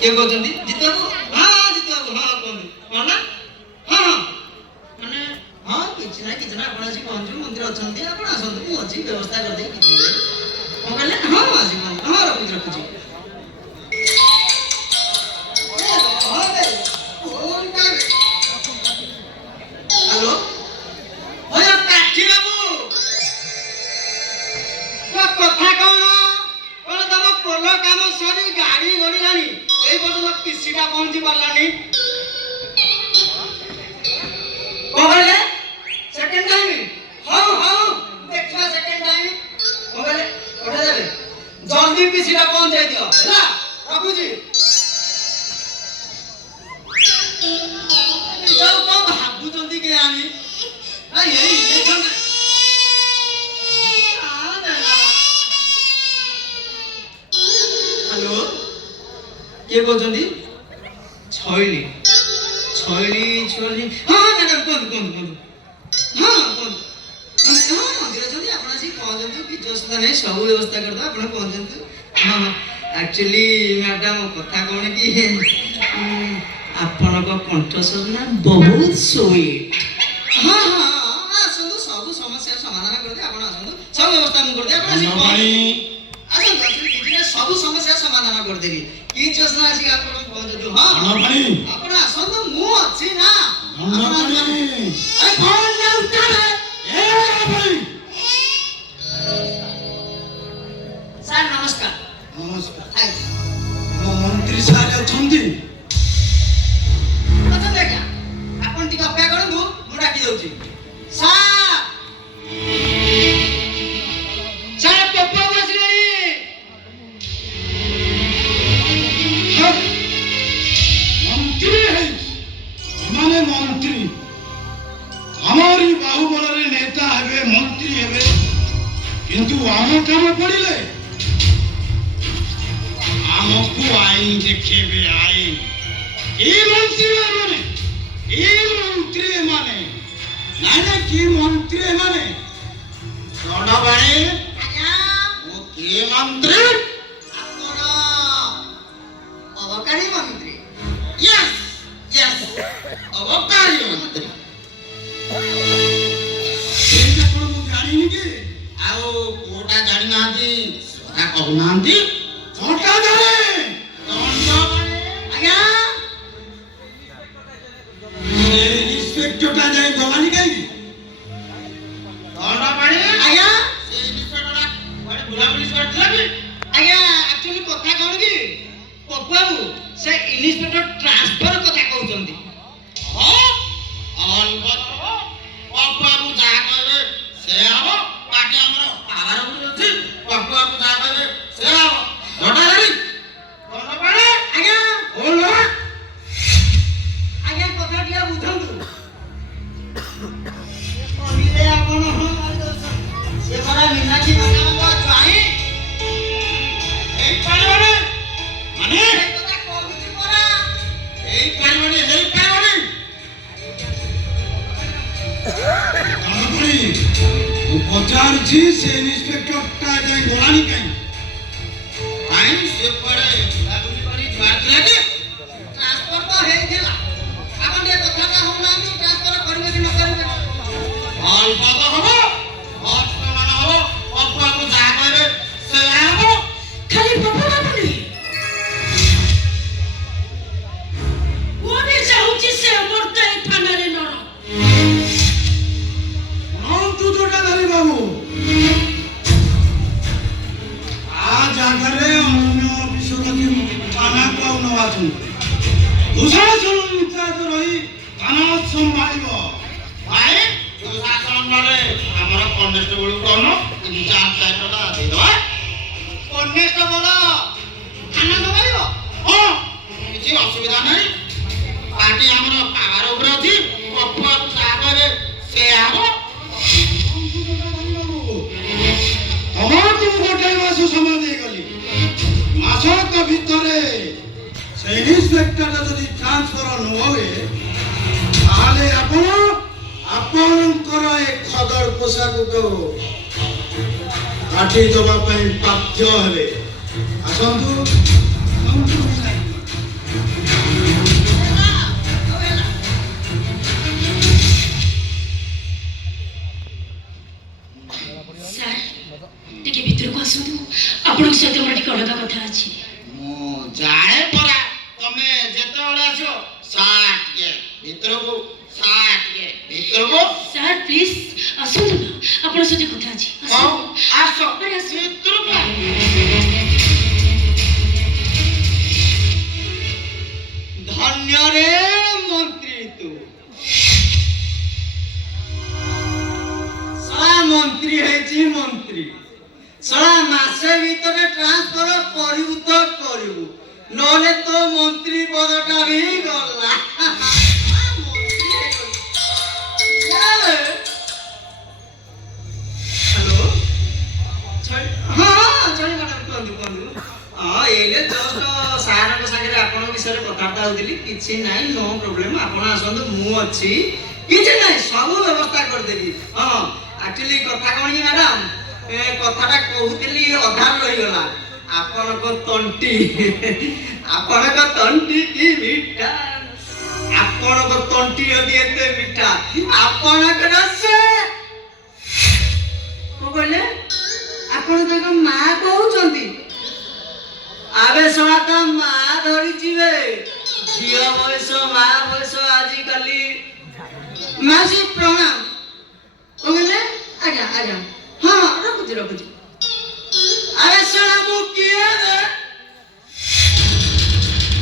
କିଏ କହୁଛନ୍ତି? ଜିତୁ ବାବୁ? ହଁ ଜିତୁ ବାବୁ, ହଁ କୁହନ୍ତୁ। କଣ ନା? ହଁ ହଁ ମାନେ ହଁ କିଛି ନାହିଁ ଆପଣ ଆସି ପହଞ୍ଚୁ, ମନ୍ଦିର ଅଛନ୍ତି, ଆପଣ ଆସନ୍ତୁ, ମୁଁ ଅଛି, ବ୍ୟବସ୍ଥା କରିଦେବି, କିଛି ନାହିଁ। କଣ କହିଲେ? ହଁ ଆସି ପହଞ୍ଚୁ, ହଁ ରଖୁଛି। ହ୍ୟାଲୋ ହଁ କାଠି ବାବୁ, କଥା କଣ? ତମ ପୋଲ କାମ ସରି ଗାଡି ଗଡ଼ିଲାଣି, ଏଇ ପର୍ଯ୍ୟନ୍ତ କିଛିଟା ପହଞ୍ଚି ପାରିଲାନି। କଣ କହିଲେ? Second time? ହଉ ଦେଖିବା ସେକେଣ୍ଡ ଟାଇମ। କଣ କହିଲେ? ପଠେଇଦେବେ, ଜଲ୍ଦି କିଛିଟା ପହଞ୍ଚାଇ ଦିଅ ହେଲା, ରଖୁଛି। କଣ ଭାବୁଛନ୍ତି କେଜାଣି? ହ୍ୟାଲୋ କିଏ କହୁଛନ୍ତି? ଛଇଲି ହଁ ମ୍ୟାଡ଼ାମ କୁହନ୍ତୁ। ହଁ କୁହନ୍ତୁ। ହଁ ମନ୍ଦିର ଅଛନ୍ତି, ଆପଣ ଆସିକି ପହଞ୍ଚନ୍ତୁ, କିଛି ଅସୁବିଧା ନାହିଁ, ସବୁ ବ୍ୟବସ୍ଥା କରିଦେବା, ଆପଣ ପହଞ୍ଚନ୍ତୁ। ହଁ ଆକ୍ଚୁଆଲି ମ୍ୟାଡ଼ାମ କଥା କ'ଣ କି, ଆପଣଙ୍କ କଣ୍ଠସ୍ୱର ନା ବହୁତ ସୁଇଟ୍। ହଁ ଆସନ୍ତୁ, ସବୁ ସମସ୍ୟାର ସମାଧାନ କରିଦେବେ, ଆପଣ ଆସନ୍ତୁ, ସବୁ ବ୍ୟବସ୍ଥା ମୁଁ କରିଦେବି, ଆପଣ ଆସିକି ଆସନ୍ତୁ, କିଛି ସବୁ ସମସ୍ୟାର ସମାଧାନ କରିଦେବି, କିଛି ଅସୁବିଧା ଆସିକି ଆପଣ ପହଞ୍ଚନ୍ତୁ। ହଁ ଆପଣ ଆସନ୍ତୁ, ମୁଁ ଅଛି ନା। ସାର୍ ନମସ୍କାର। ମନ୍ତ୍ରୀ ସାର୍ ଅଛନ୍ତି? ଆଜ୍ଞା ଆପଣ ଟିକେ ଅପେକ୍ଷା କରନ୍ତୁ, ମୁଁ ଡାକି ଦଉଛି। ସାର୍ ପପୁ ଆସିଲେଣି। ମନ୍ତ୍ରୀ ମାନେ ମନ୍ତ୍ରୀ ଆମରି ବାହୁବଳରେ ନେତା ହେବେ, ମନ୍ତ୍ରୀ ହେବେ, କିନ୍ତୁ ଆମ କାମ ପଡ଼ିଲେ ଆମକୁ ଆଇନ ଦେଖେଇବେ, ଆଇନ। এই মন্ত্রী মানে না কি মন্ত্রী মানে জনবাণী ও কি মন্ত্রী? ଆପଣ ଅବକାରୀ ମନ୍ତ୍ରୀ? यस অবকারী মন্ত্রী। এইটা কোন ମୁଁ ଜାଣିନି କି? ଆଉ କୋଉଟା ଜାଣିନାହାନ୍ତି ସେଟା କହୁନାହାନ୍ତି। କୋଉଟା ଜାଣେ? ଆଜ୍ଞା ଇନ୍ସପେକ୍ଟରଟା ଯାଇ ଗଲାନି କାହିଁକି? ଆଜ୍ଞା ଆଜ୍ଞା ଆକ୍ଚୁଆଲି କଥା କ'ଣ କି, ପପୁ ବାବୁ ସେ ଇନ୍ସପେକ୍ଟର ଟ୍ରାନ୍ସଫର କଥା କହୁଛନ୍ତି। ପପୁବାବୁ ଯାହା କହିବେ ସେ ହବ, ବାକି ଆମର ପାୱାର ଅଛି, ପପୁବାବୁ ଯାହା କହିବେ ସେ ହବ। ଆଜ୍ଞା କଥା ଟିକେ ବୁଝନ୍ତୁ। କହିଲେ ଆପଣ ସେ ପରା ମୀନାକ୍ଷୀ ମ୍ୟାଡାମଙ୍କ ଜ୍ୱାଇଁ। ହେଇପାରିବନି ମାନେ ସେଇ କଥା କହୁଛି ପରା। ହେଇପାରିବନି ମୁଁ ପଚାରୁଛି ସେ ଇନ୍ସପେକ୍ଟରଟା ଯାଇ ଗଲାନି କାହିଁକି? ସେ ପରେ ବୁଲାବୁଲି କରି ଯିବାର ଥିଲା କି? ଟ୍ରାନ୍ସଫର ତ ହେଇଥିଲା, ଆପଣ ଟିକେ କଥାଟା ହଉନାହାନ୍ତି, ଟ୍ରାନ୍ସଫର କରିବେ କି ନ କରିବେ? ଅଳ୍ପ ତ ହବ, ବର୍ତ୍ତମାନ ହବ, ପପୁବାବୁ ଯାହା କହିବେ ସେ ହବ। ଖାଲି ପପୁ ବାବୁ ନୁହେଁ, ପୁଣି ଯାଉଛି ସେ ଅମର୍ତ୍ତ ଏଇ ଥାନାରେ ନର। ତୁ ଯୋଉଟା ଧରି ବାବୁ ଆ ଜାଗାରେ ଅନ୍ୟ ଅଫିସର ଥାନାକୁ ଆଉ ନ ଆସନ୍ତୁ, ଦୁଶାସନ ଇନଚାର୍ଜ ରହି ଥାନା ସମ୍ଭାଳିବ। ଭାଇ ଦୁଶାସନ ନହେଲେ ଆମର କନେଷ୍ଟବଳ କଣ ଇନଚାର୍ଜ ଦାୟିତ୍ୱଟା ଦେଇଦେବା। କନେଷ୍ଟବଳ ଥାନା ସମ୍ଭାଳିବ? ହଁ କିଛି ଅସୁବିଧା ନାହିଁ, ପାର୍ଟି ଆମର ପାୱାର ଉପରେ ଅଛି, ପପୁବାବୁ ଯାହା କହିବେ ସେ ହବ। ତମକୁ ଗୋଟାଏ ମାସ ସମୟ ଦେଇଗଲି, ମାସକ ଭିତରେ ସେ ଇନ୍ସପେକ୍ଟରଟା ଯଦି ଟ୍ରାନ୍ସଫର ନ ହୁଏ ତାହେଲେ ଆପଣଙ୍କର ଏ ଖଦଡ଼ ପୋଷାକକୁ କାଟି ଦେବା ପାଇଁ ବାଧ୍ୟ ହେବେ। ଆସନ୍ତୁ। ଭିତରକୁ ଆସନ୍ତୁ ଆପଣଙ୍କ ସହିତ ମୋର ଟିକେ ଅଲଗା କଥା ଅଛି ମୁଁ ଜାଣେ ପରା ତମେ ଯେତେବେଳେ ଆସିବ ସାଟିଏ ଭିତରକୁ ସାଟିଏ ଭିତରକୁ ସାର୍ ପ୍ଲିଜ ଆସନ୍ତୁ ନା ଆପଣଙ୍କ ସହିତ କଥା ଅଛି ହଉ ଆସ ଆରେ ଆସ ଭିତରକୁ ଧନ୍ୟରେ ମନ୍ତ୍ରୀ ତୁ ଶଳା ମନ୍ତ୍ରୀ ହେଇଛି ମନ୍ତ୍ରୀ ଶଳା ମାସେ ଭିତରେ ଟ୍ରାନ୍ସଫର କରିବୁ ତ କରିବୁ ନହେଲେ ତୋ ମନ୍ତ୍ରୀ ପଦଟା ବି ଗଲା ହ୍ୟାଲୋ ହଁ ଚଳି ମ୍ୟାଡ଼ାମ କୁହନ୍ତୁ କୁହନ୍ତୁ ହଁ ଏଇଲେ ଜଷ୍ଟ ସାରଙ୍କ ସାଙ୍ଗରେ ଆପଣଙ୍କ ବିଷୟରେ କଥାବାର୍ତ୍ତା ହଉଥିଲି କିଛି ନାହିଁ ନୋ ପ୍ରୋବ୍ଲେମ ଆପଣ ଆସନ୍ତୁ ମୁଁ ଅଛି କିଛି ନାହିଁ ସବୁ ବ୍ୟବସ୍ଥା କରିଦେବି ହଁ ଆକ୍ଚୁଆଲି କଥା କ'ଣ କି ମ୍ୟାଡ଼ାମ କଥାଟା କହୁଥିଲି ଅଧାରେ ରହିଗଲା ଆପଣଙ୍କ ତଣ୍ଟି କି ମିଠା ଆପଣଙ୍କ ତଣ୍ଟି ଯଦି ଏତେ ମିଠା ଆପଣଙ୍କର ସେ କଣ କହିଲେ ଆପଣ ତାଙ୍କ ମା କହୁଛନ୍ତି ଆବେ ଶଳା ତା ମା ଧରିଯିବେ ଝିଅ ବୟସ ମା ବୟସ ଆଜିକାଲି ମାସି ପ୍ରଣାମ କଣ କହିଲେ ଆଜ୍ଞା ଆଜ୍ଞା ହଁ ରଖୁଛି